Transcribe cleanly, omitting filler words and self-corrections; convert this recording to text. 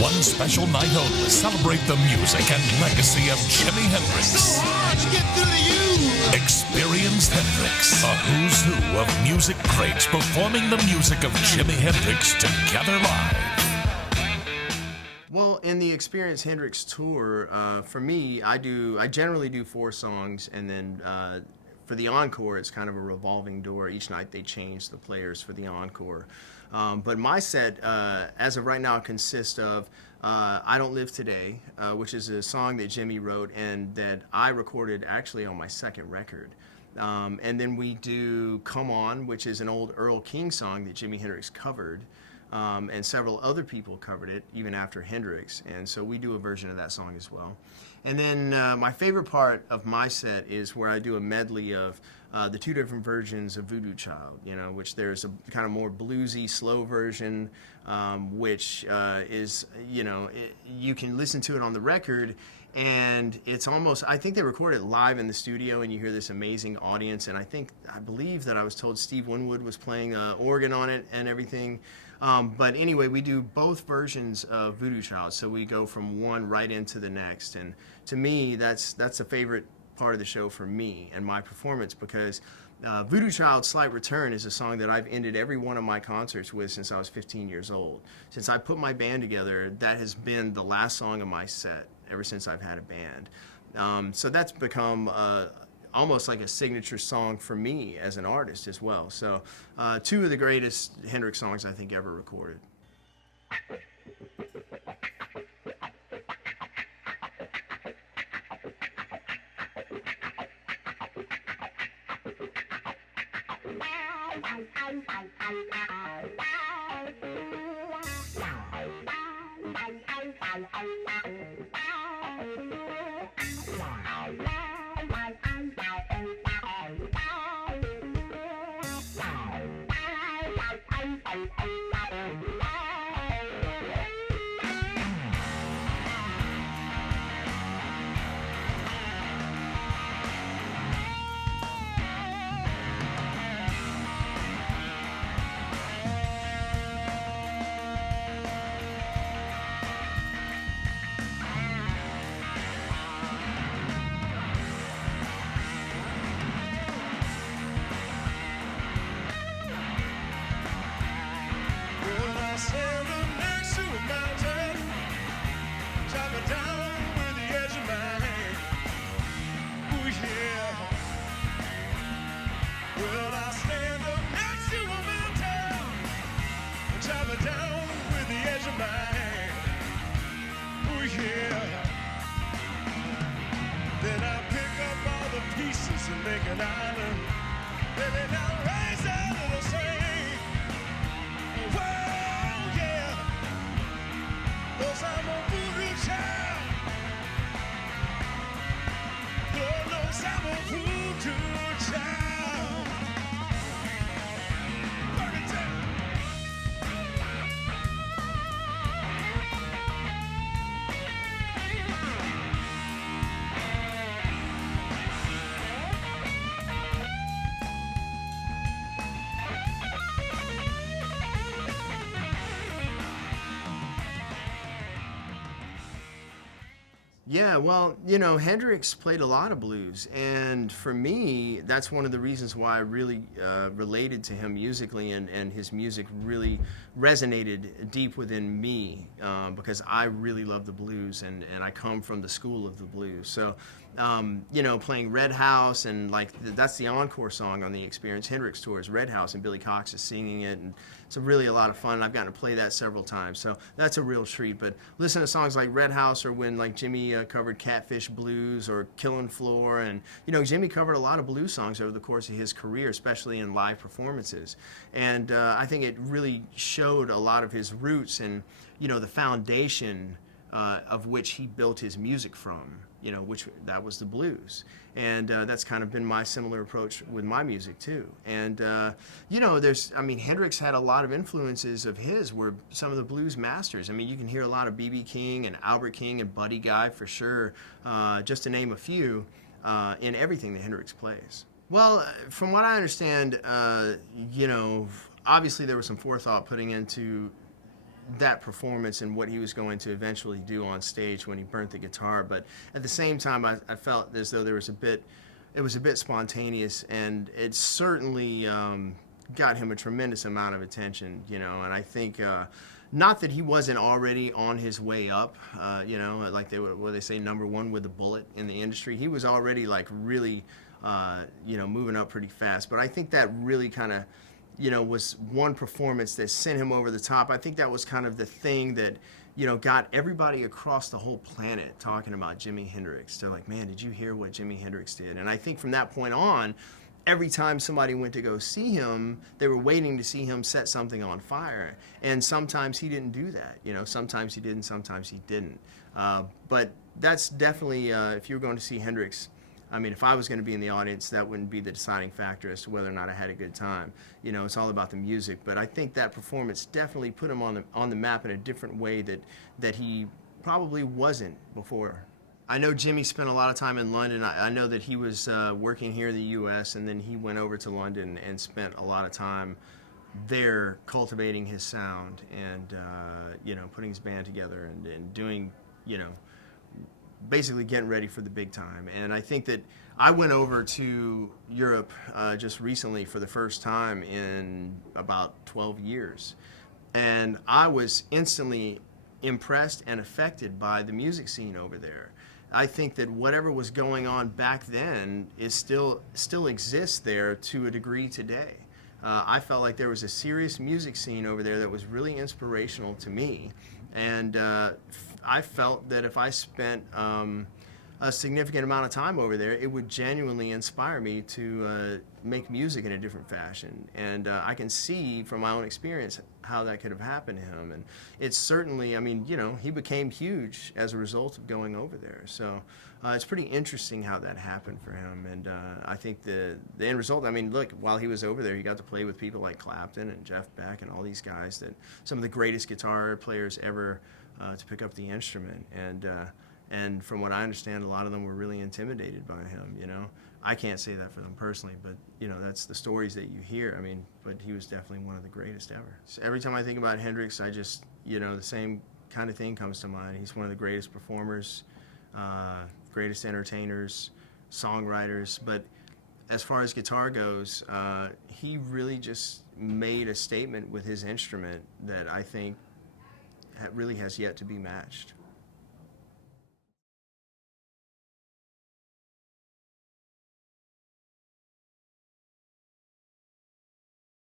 One special night only, celebrate the music and legacy of Jimi Hendrix. So hard to get through to you. Experience Hendrix, a who's who of music greats performing the music of Jimi Hendrix together live. Well, in the Experience Hendrix Tour, for me, I generally do 4 songs, and then for the encore, it's kind of a revolving door. Each night they change the players for the encore. But my set, as of right now, consists of I Don't Live Today, which is a song that Jimmy wrote and that I recorded actually on my second record. And then we do Come On, which is an old Earl King song that Jimi Hendrix covered. And several other people covered it, even after Hendrix. And so we do a version of that song as well. And then my favorite part of my set is where I do a medley of the 2 different versions of Voodoo Child, which there's a kind of more bluesy, slow version, which is, you can listen to it on the record, and it's almost, I think they recorded it live in the studio, and you hear this amazing audience, and I believe that I was told Steve Winwood was playing organ on it and everything. But anyway, we do both versions of Voodoo Child, so we go from one right into the next, and to me, that's a favorite part of the show for me and my performance, because Voodoo Child's Slight Return is a song that I've ended every one of my concerts with since I was 15 years old. Since I put my band together, that has been the last song of my set ever since I've had a band. So that's become almost like a signature song for me as an artist as well. So 2 of the greatest Hendrix songs I think ever recorded. Make an island, baby, now raise that little swing. Whoa, yeah, 'cause I'm a voodoo child. Lord knows I'm a voodoo child. Burn it down. Yeah, well, Hendrix played a lot of blues, and for me, that's one of the reasons why I really related to him musically, and his music really resonated deep within me, because I really love the blues, and I come from the school of the blues. So, playing Red House, and that's the encore song on the Experience Hendrix Tour, is Red House, and Billy Cox is singing it, and it's really a lot of fun. I've gotten to play that several times, so that's a real treat. But listen to songs like Red House, or when Jimmy covered Catfish Blues or Killin' Floor, and Jimmy covered a lot of blues songs over the course of his career, especially in live performances. And I think it really showed a lot of his roots and the foundation of which he built his music from. Which that was the blues. And that's kind of been my similar approach with my music too. And Hendrix had a lot of influences of his were some of the blues masters. You can hear a lot of B.B. King and Albert King and Buddy Guy for sure, just to name a few, in everything that Hendrix plays. Well, from what I understand, obviously there was some forethought putting into that performance and what he was going to eventually do on stage when he burnt the guitar. But at the same time, I felt as though it was a bit spontaneous, and it certainly got him a tremendous amount of attention, you know. And I think not that he wasn't already on his way up, you know, like they say, #1 with a bullet in the industry. He was already like really, you know, moving up pretty fast. But I think that really kind of, you know, was one performance that sent him over the top. I think that was kind of the thing that, you know, got everybody across the whole planet talking about Jimi Hendrix. They're like, man, did you hear what Jimi Hendrix did? And I think from that point on, every time somebody went to go see him, they were waiting to see him set something on fire. And sometimes he didn't do that. You know, sometimes he did and sometimes he didn't. But that's definitely, if you were going to see Hendrix, I mean, if I was going to be in the audience, that wouldn't be the deciding factor as to whether or not I had a good time. You know, it's all about the music. But I think that performance definitely put him on the map in a different way that he probably wasn't before. I know Jimmy spent a lot of time in London. I know that he was working here in the U.S., and then he went over to London and spent a lot of time there cultivating his sound and, you know, putting his band together and doing, you know, basically getting ready for the big time. And I think that I went over to Europe just recently for the first time in about 12 years. And I was instantly impressed and affected by the music scene over there. I think that whatever was going on back then is still exists there to a degree today. I felt like there was a serious music scene over there that was really inspirational to me. And I felt that if I spent a significant amount of time over there, it would genuinely inspire me to make music in a different fashion. And I can see from my own experience how that could have happened to him. And it's certainly, I mean, you know, he became huge as a result of going over there. So it's pretty interesting how that happened for him. And I think the end result, I mean, look, while he was over there, he got to play with people like Clapton and Jeff Beck and all these guys, that some of the greatest guitar players ever to pick up the instrument. And from what I understand, a lot of them were really intimidated by him, you know. I can't say that for them personally, but, you know, that's the stories that you hear. I mean, but he was definitely one of the greatest ever. So every time I think about Hendrix, I just, you know, the same kind of thing comes to mind. He's one of the greatest performers, greatest entertainers, songwriters. But as far as guitar goes, he really just made a statement with his instrument that I think really has yet to be matched.